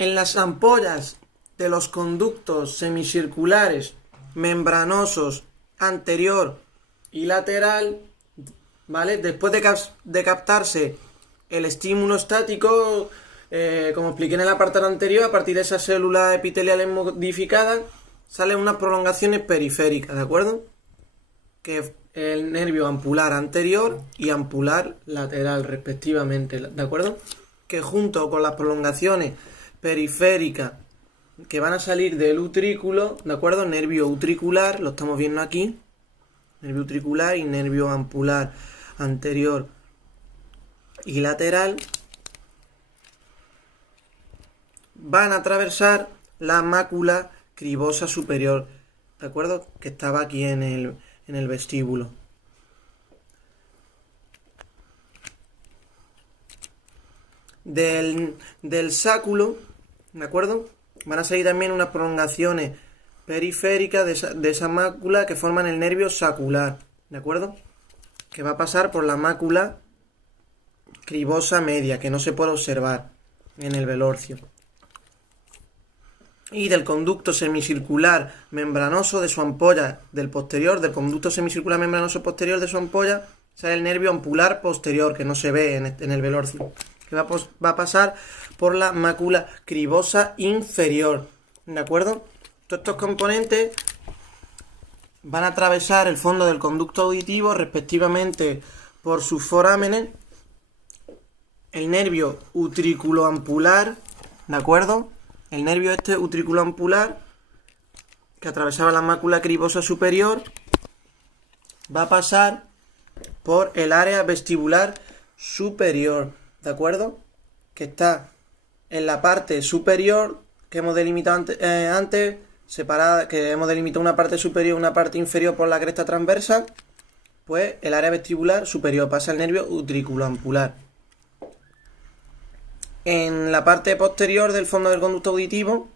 En las ampollas de los conductos semicirculares membranosos anterior y lateral, ¿vale? Después de captarse el estímulo estático, como expliqué en el apartado anterior, a partir de esas células epiteliales modificadas, salen unas prolongaciones periféricas, ¿de acuerdo? Que el nervio ampular anterior y ampular lateral, respectivamente, ¿de acuerdo? Que junto con las prolongaciones periféricas que van a salir del utrículo, ¿de acuerdo? Nervio utricular, lo estamos viendo aquí, nervio utricular y nervio ampular anterior y lateral, van a atravesar la mácula cribosa superior, ¿de acuerdo? Que estaba aquí en el vestíbulo. Del sáculo, ¿de acuerdo? Van a salir también unas prolongaciones periféricas de esa mácula que forman el nervio sacular, ¿de acuerdo? Que va a pasar por la mácula cribosa media, que no se puede observar en el velorcio. Y del conducto semicircular membranoso de su ampolla del conducto semicircular membranoso posterior de su ampolla, sale el nervio ampular posterior, que no se ve en el velorcio, que va a pasar por la mácula cribosa inferior, ¿de acuerdo? Todos estos componentes van a atravesar el fondo del conducto auditivo, respectivamente por sus forámenes, el nervio utriculoampular, ¿de acuerdo? El nervio utriculoampular, que atravesaba la mácula cribosa superior, va a pasar por el área vestibular superior, ¿de acuerdo? Que está en la parte superior que hemos delimitado antes, separada, que hemos delimitado una parte superior y una parte inferior por la cresta transversa. Pues el área vestibular superior pasa el nervio utriculoampular. En la parte posterior del fondo del conducto auditivo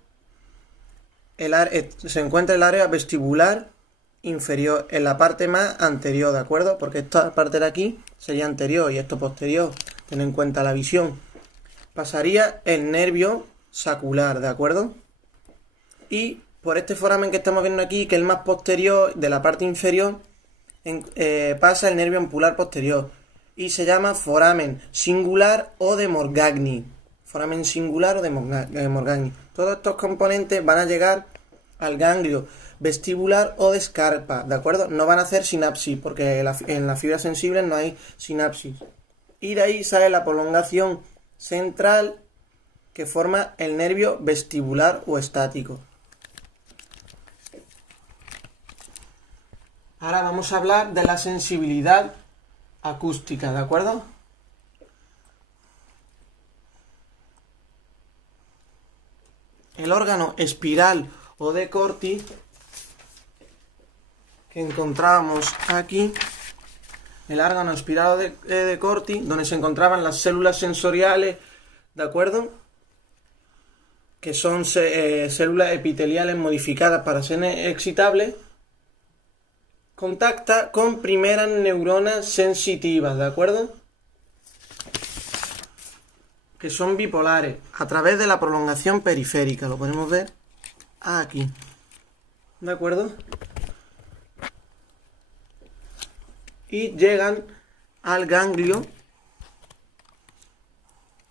se encuentra el área vestibular inferior, en la parte más anterior, ¿de acuerdo? Porque esta parte de aquí sería anterior y esto posterior. Ten en cuenta la visión. Pasaría el nervio sacular, ¿de acuerdo? Y por este foramen que estamos viendo aquí, que es el más posterior de la parte inferior, pasa el nervio ampular posterior y se llama foramen singular o de Morgagni. Foramen singular o de Morgagni. Todos estos componentes van a llegar al ganglio vestibular o de Scarpa, ¿de acuerdo? No van a hacer sinapsis, porque en las fibras sensibles no hay sinapsis. Y de ahí sale la prolongación central que forma el nervio vestibular o estático. Ahora vamos a hablar de la sensibilidad acústica, ¿de acuerdo? El órgano espiral o de Corti que encontrábamos aquí, el órgano espiral de Corti, donde se encontraban las células sensoriales, ¿de acuerdo? Que son células epiteliales modificadas para ser excitables, contacta con primeras neuronas sensitivas, ¿de acuerdo? Que son bipolares, a través de la prolongación periférica, lo podemos ver aquí, ¿de acuerdo? Y llegan al ganglio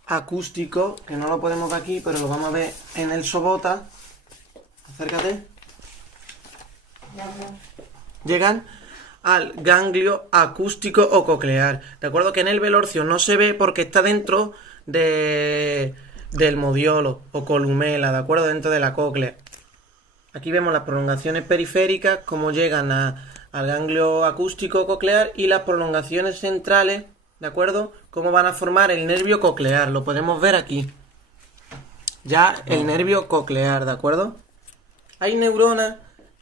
acústico, que no lo podemos ver aquí, pero lo vamos a ver en el sobota. Acércate. Llegan al ganglio acústico o coclear, de acuerdo, que en el velorcio no se ve porque está dentro del modiolo o columela, de acuerdo, dentro de la cóclea. Aquí vemos las prolongaciones periféricas, cómo llegan al ganglio acústico coclear, y las prolongaciones centrales, ¿de acuerdo? Cómo van a formar el nervio coclear, lo podemos ver aquí. Ya el nervio coclear, ¿de acuerdo? Hay neuronas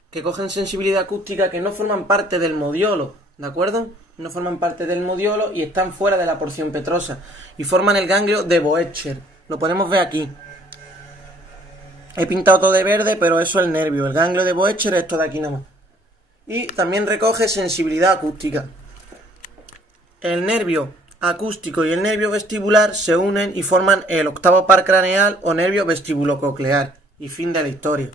que cogen sensibilidad acústica que no forman parte del modiolo, ¿de acuerdo? No forman parte del modiolo y están fuera de la porción petrosa y forman el ganglio de Boettcher. Lo podemos ver aquí. He pintado todo de verde, pero eso es el nervio. El ganglio de Boettcher es esto de aquí nada más. Y también recoge sensibilidad acústica. El nervio acústico y el nervio vestibular se unen y forman el octavo par craneal o nervio vestíbulo-coclear. Y fin de la historia.